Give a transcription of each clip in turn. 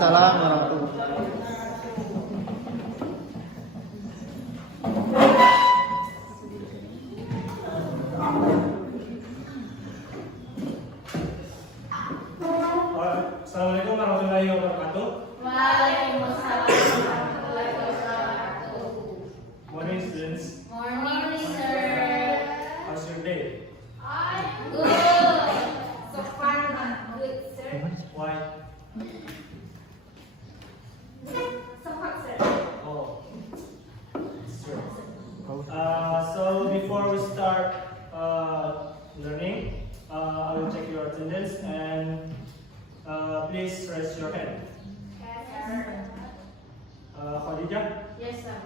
Waalaikumsalam warahmatullahi wabarakatuh. Assalamualaikum warahmatullahi wabarakatuh. Waalaikumsalam warahmatullahi wabarakatuh. Morning, students. Morning, sir. How's your day? Good. So far, not good, sir. Why? So hot, sir. Oh, it's true. So before we start learning, I will check your attendance and please raise your hand. Yes, sir. Khadijah, Yes, sir.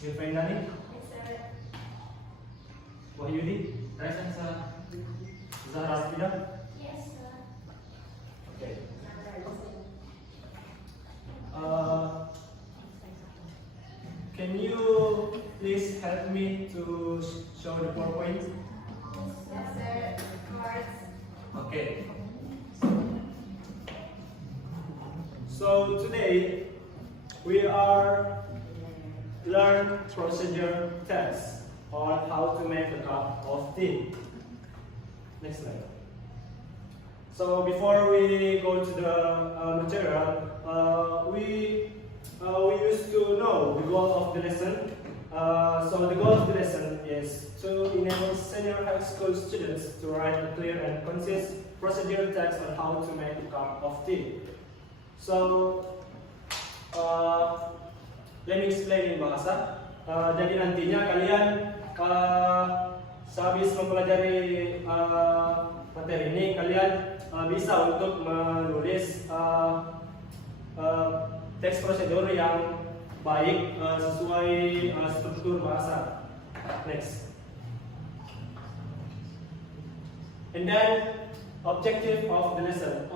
Yufrainani, Yes, sir. Wahyudi, present sir. Zahra Asfida. Yes, sir. Okay. Can you please help me to show the PowerPoint? Yes, sir. Cards. Okay. So today we are learn procedure tests on how to make a cup of tea. Next slide. So before we go to the material, we used to know the goal of the lesson. So the goal of the lesson is to enable senior high school students to write a clear and concise procedure text on how to make a cup of tea. So let me explain in bahasa. Jadi nantinya kalian sehabis mempelajari materi ini, kalian bisa untuk menulis teks prosedur yang baik sesuai struktur bahasa. Next. And then objective of the lesson.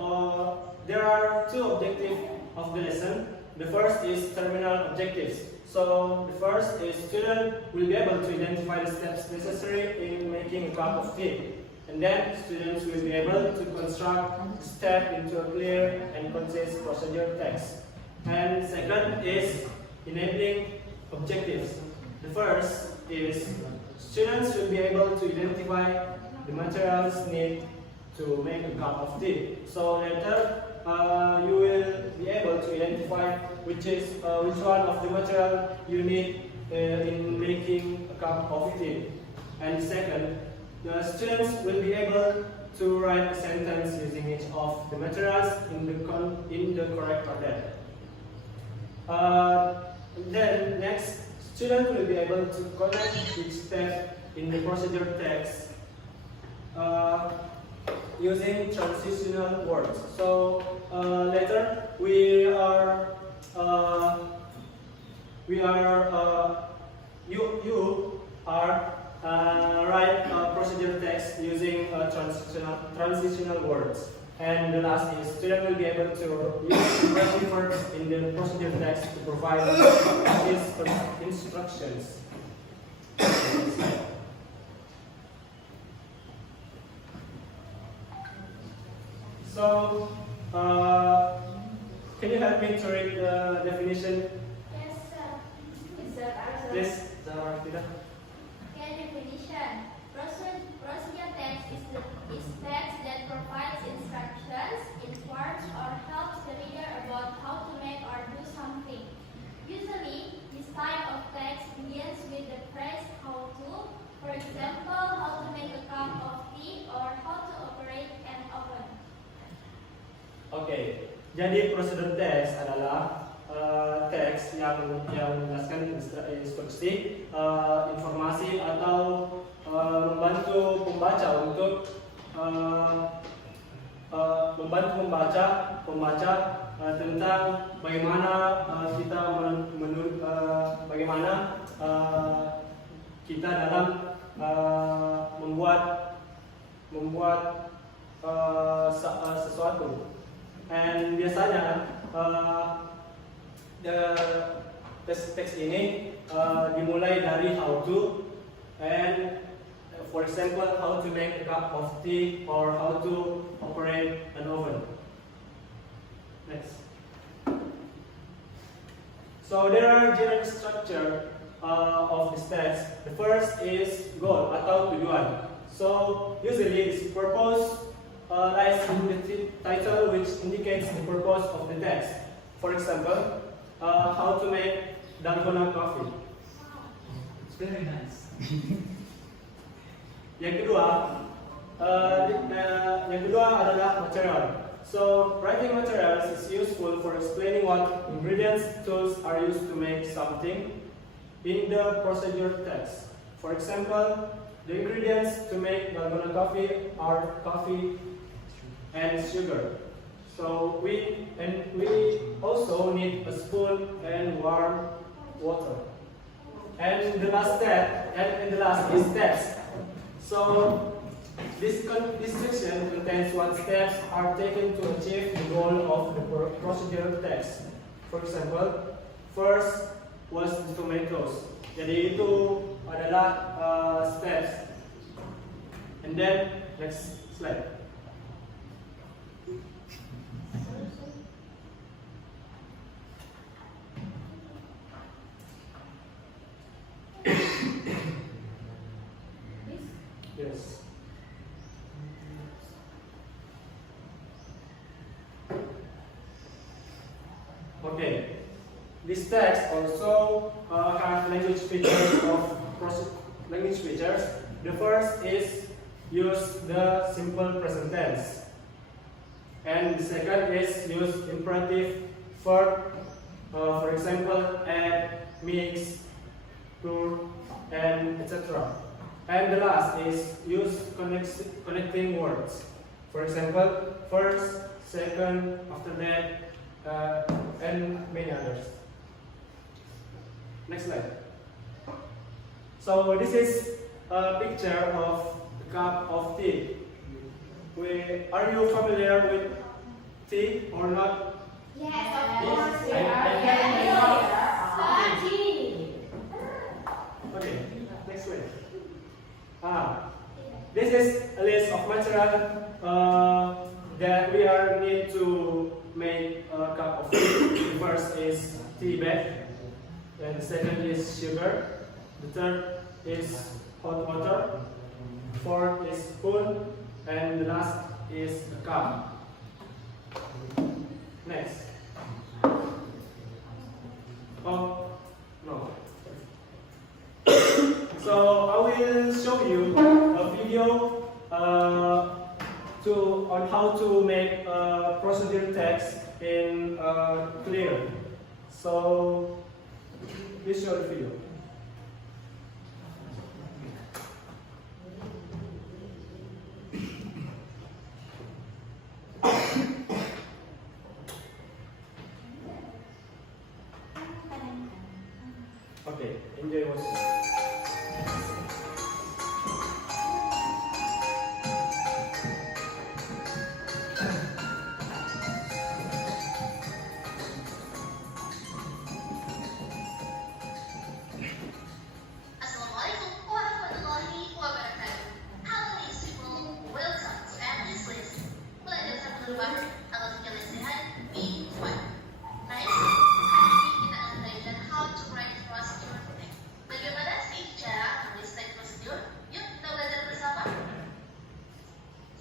There are two objectives of the lesson. The first is terminal objectives. So the first is student will be able to identify the steps necessary in making a cup of tea. And then students will be able to construct the step into a clear and concise procedure text. And second is enabling objectives. The first is students will be able to identify the materials needed to make a cup of tea. So later you will be able to identify which one of the material you need in making a cup of tea. And second, the students will be able to write a sentence using each of the materials in the correct order. Then next, students will be able to connect each step in the procedure text using transitional words. So later you are write procedure text using transitional words. And the last is student will be able to use corrective verbs in the procedure text to provide instructions. So, can you help me to read the definition? Yes, sir. Yes, sir. Please, Zahra Asfida. Okay, definition. Procedure text is text that provides instructions, informs, or helps the reader about how to make or do something. Usually, this type of text begins with the phrase how to, for example, how to make a cup of tea or how to operate an oven. Oke, jadi prosedur teks adalah teks yang menjelaskan instruksi, informasi atau membantu pembaca untuk membaca tentang bagaimana kita dalam membuat sesuatu. And biasanya teks ini dimulai dari how to, and for example how to make a cup of tea or how to operate an oven. Next. So there are general structure of the steps. The first is goal atau tujuan. So usually its purpose lies in the title, which indicates the purpose of the text. For example, how to make dalgona coffee. It's very nice. Yang kedua adalah material. So writing materials is useful for explaining what ingredients, tools are used to make something in the procedure text. For example, the ingredients to make dalgona coffee are coffee and sugar. So we also need a spoon and warm water. And the last is steps. So this section contains what steps are taken to achieve the goal of the procedural text. For example, first was the tomatoes. Jadi itu adalah steps. And then next slide. Yes. Okay. This text also have language features. The first is use the simple present tense, and the second is use imperative verb. For example, add, mix, pour, and etc. And the last is use connecting words. For example, first, second, after that, and many others. Next slide. So this is a picture of a cup of tea. Are you familiar with tea or not? Yes, of Yes, course. Okay, next slide. This is a list of material that we need to make a cup of tea. The first is tea bag, and the second is sugar. The third is hot water. Fourth is spoon, and the last is a cup. Next. Oh no. So I will show you a video on how to make a procedure text in clear. So please show the video. Okay, enjoy watching. Assalamualaikum warahmatullahi wabarakatuh. Halo ladies people, welcome to Emily's List. Belajar sambil bahasa atau tiga lesehan minggu depan. Nice. Hari ini kita akan belajar how to write procedure text. Bagaimana sih cara menulis teks prosedur? Yuk kita belajar bersama.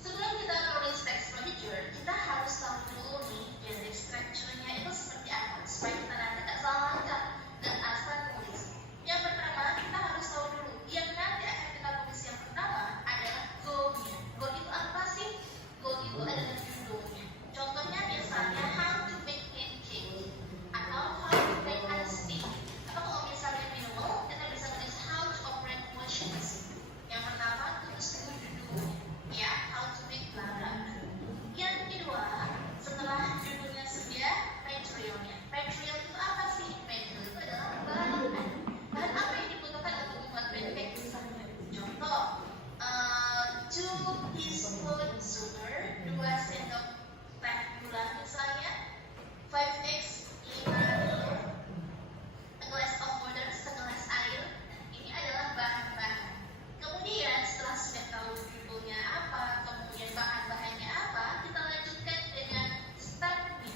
Sebelum kita menulis teks procedure, kita harus tahu dulu nih basic structure-nya itu seperti apa supaya kita nanti tak salah langkah dan asal tulis. Yang pertama, kita harus tahu dulu yang nanti akan kita tulis yang pertama adalah goal-nya. Goal itu apa sih? Goal itu adalah judulnya. Contohnya biasanya how to make pancake atau how to make iced tea. Atau kalau misalnya minimal, kita bisa tulis how to operate machines. Yang pertama tulis dulu judulnya, ya how to make bla bla. Yang kedua, setelah judulnya sedia, materialnya. Material itu apa sih? Material itu adalah bahan. Bahan apa yang dibutuhkan untuk membuat pancake misalnya? Contoh, 2 teaspoon sugar, 2 sendok teh gula misalnya, 5 eggs, 5 telur, a glass of water, segelas air. Ini adalah bahan-bahan. Kemudian setelah sudah tahu judulnya apa, kemudian bahan-bahannya apa, kita lanjutkan dengan stepnya.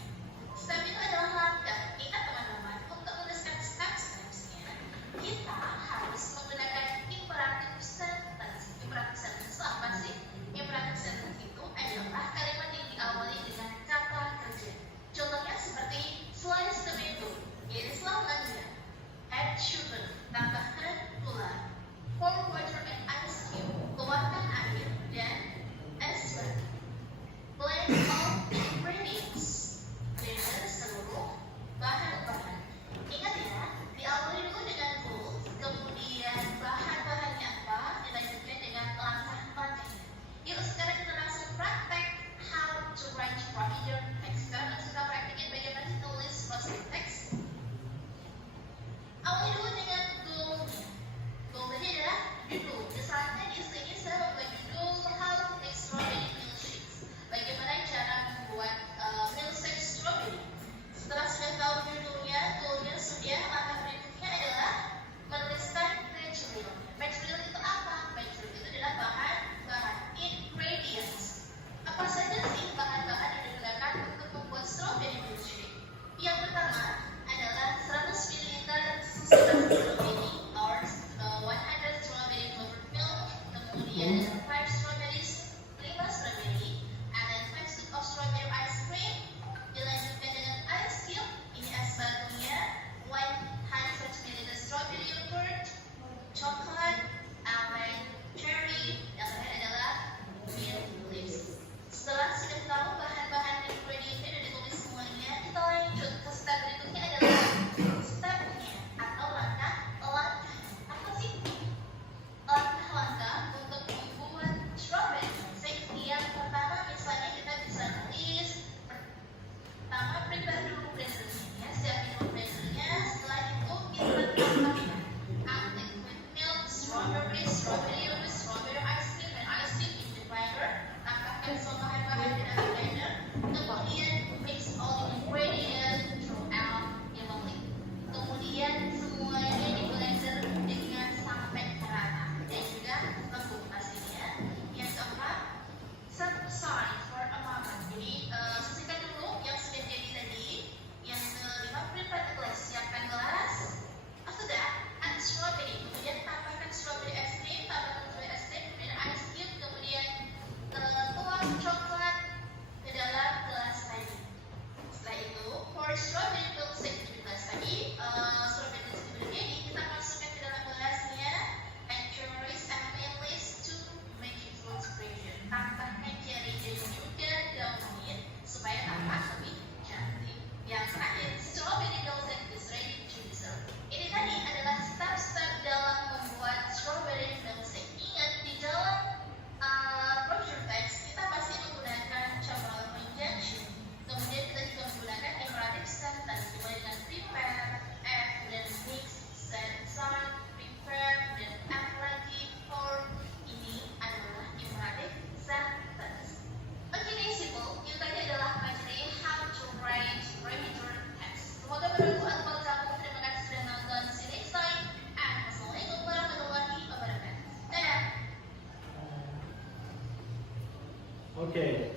Okay.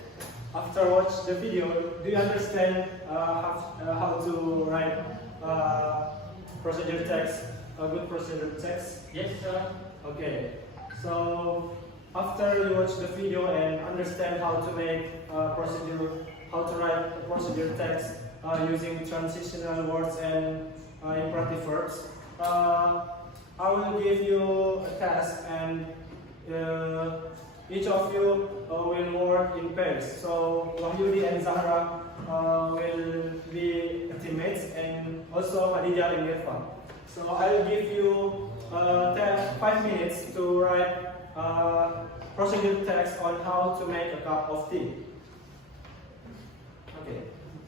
After watch the video, do you understand how to write procedure text, a good procedure text? Yes, sir. Okay. So after you watch the video and understand how to make how to write a procedure text using transitional words and imperative verbs, I will give you a task and each of you will work in pairs. So Wahyudi and Zahra will be teammates, and also Khadijah and Irfan. So I'll give you 5 minutes to write procedure text on how to make a cup of tea. Okay,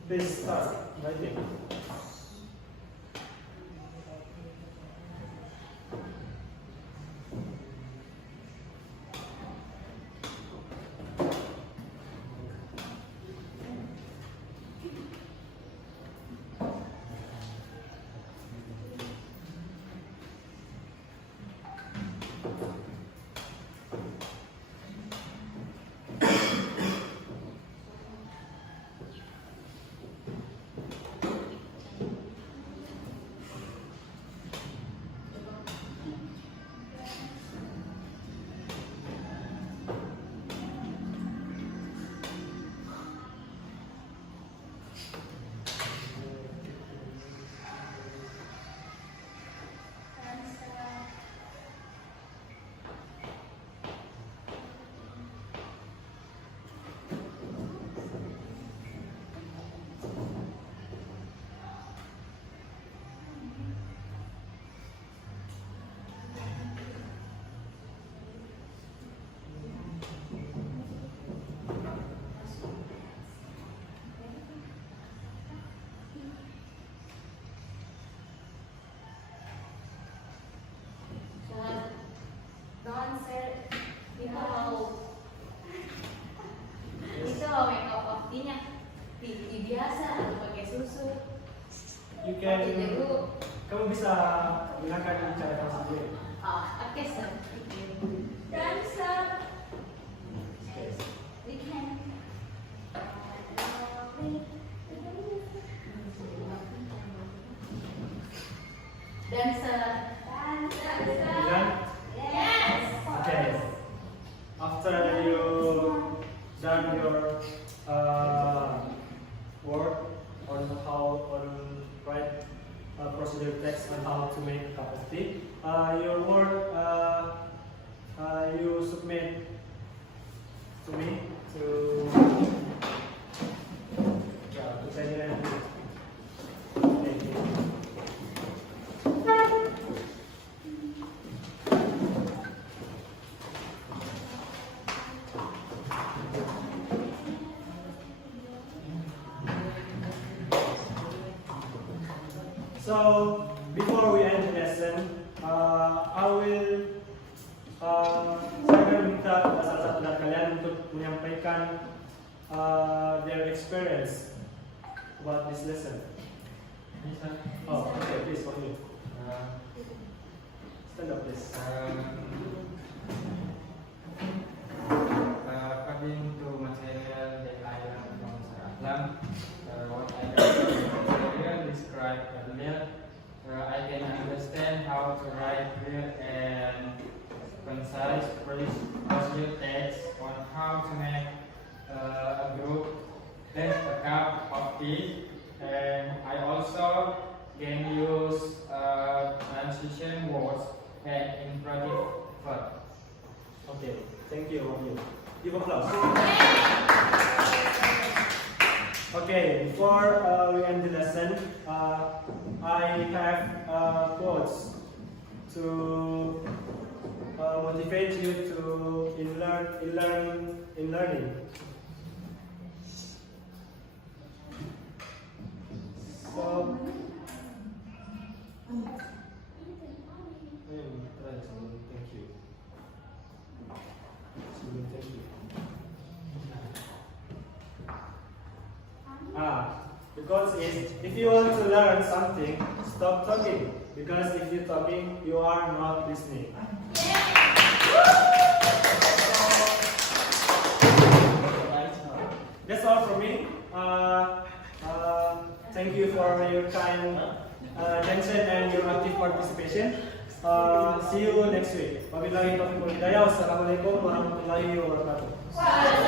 please start writing. You can, kamu bisa gunakan cara kamu sendiri. Okay, sir. Then, sir, we can. Then, sir. Done? Yes. Okay. After you done your work on write procedure text on how to make a cup of tea, your work you submit to me to send it in. Thank you. So before we end the lesson, I will saya akan minta salah satu dari kalian untuk menyampaikan their experience about this lesson. Yes, sir. Oh, okay, please, for you. Stand up, please. According to material that I learned from Sir Aslam, what I learned from material described earlier, I can understand how to write clear and concise procedure text on how to make a group, then a cup of tea, and I also can use transition words and imperative verb. Okay, thank you, all of you. Give applause. Okay, before we end the lesson, I have quotes to motivate you to in learning. So, thank you. Thank you. The quote is, if you want to learn something, stop talking. Because if you're talking, you are not listening. that's all from me. Thank you for your kind attention and your active participation. See you next week. Wabillahi taufiq wal hidayah. Wassalamualaikum warahmatullahi wabarakatuh.